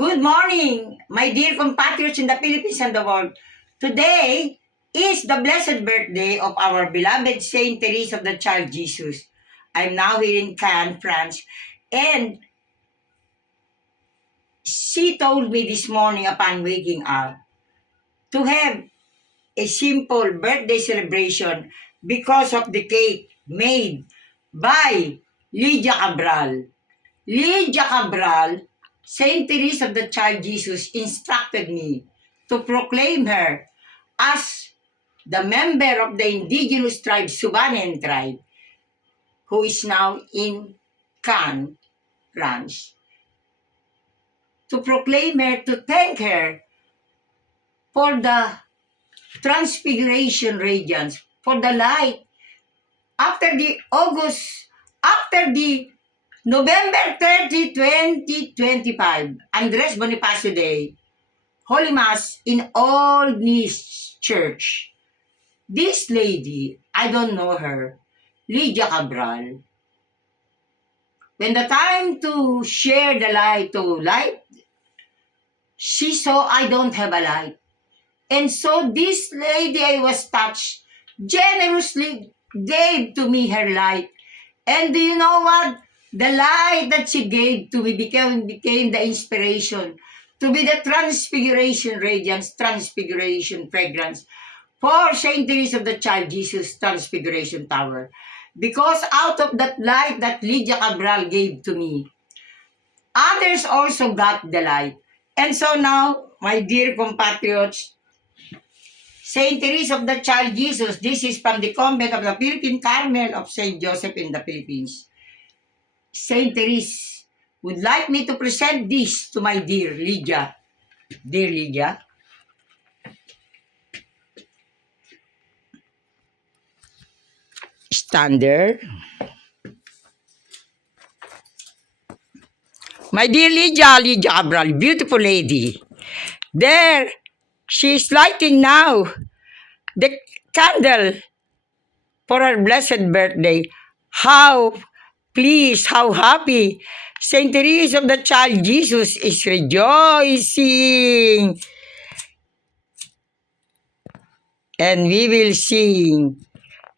Good morning, my dear compatriots in the Philippines and the world. Today is the blessed birthday of our beloved Saint Therese of the Child Jesus. I'm now here in Cannes, France, and she told me this morning upon waking up to have a simple birthday celebration because of the cake made by Lydia Cabral. Lydia Cabral, Saint Therese of the Child Jesus, instructed me to proclaim her as the member of the indigenous tribe, Subanen tribe, who is now in Cannes, France. To proclaim her, to thank her for the transfiguration radiance, for the light. After the November 30, 2025, Andres Bonifacio Day, Holy Mass in Old Nice Church. This lady, I don't know her, Lydia Cabral, when the time to share the light to light, she saw I don't have a light. And so this lady I was touched, generously gave to me her light. And do you know what? The light that she gave to me became the inspiration to be the transfiguration radiance, transfiguration fragrance for Saint Therese of the Child Jesus Transfiguration Tower. Because out of that light that Lydia Cabral gave to me, others also got the light. And so now, my dear compatriots, Saint Therese of the Child Jesus, this is from the convent of the Philippine Carmel of Saint Joseph in the Philippines. Saint Therese would like me to present this to my dear Lydia. Dear Lydia, stand there. My dear Lydia Cabral, beautiful lady. There, she is lighting now the candle for her blessed birthday. How pleased, how happy Saint Therese of the Child Jesus is rejoicing. And we will sing,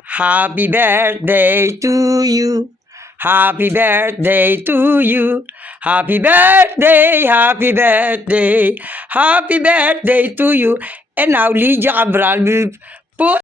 Happy birthday to you. Happy birthday to you. Happy birthday, happy birthday. Happy birthday to you. And now Lydia Cabral will put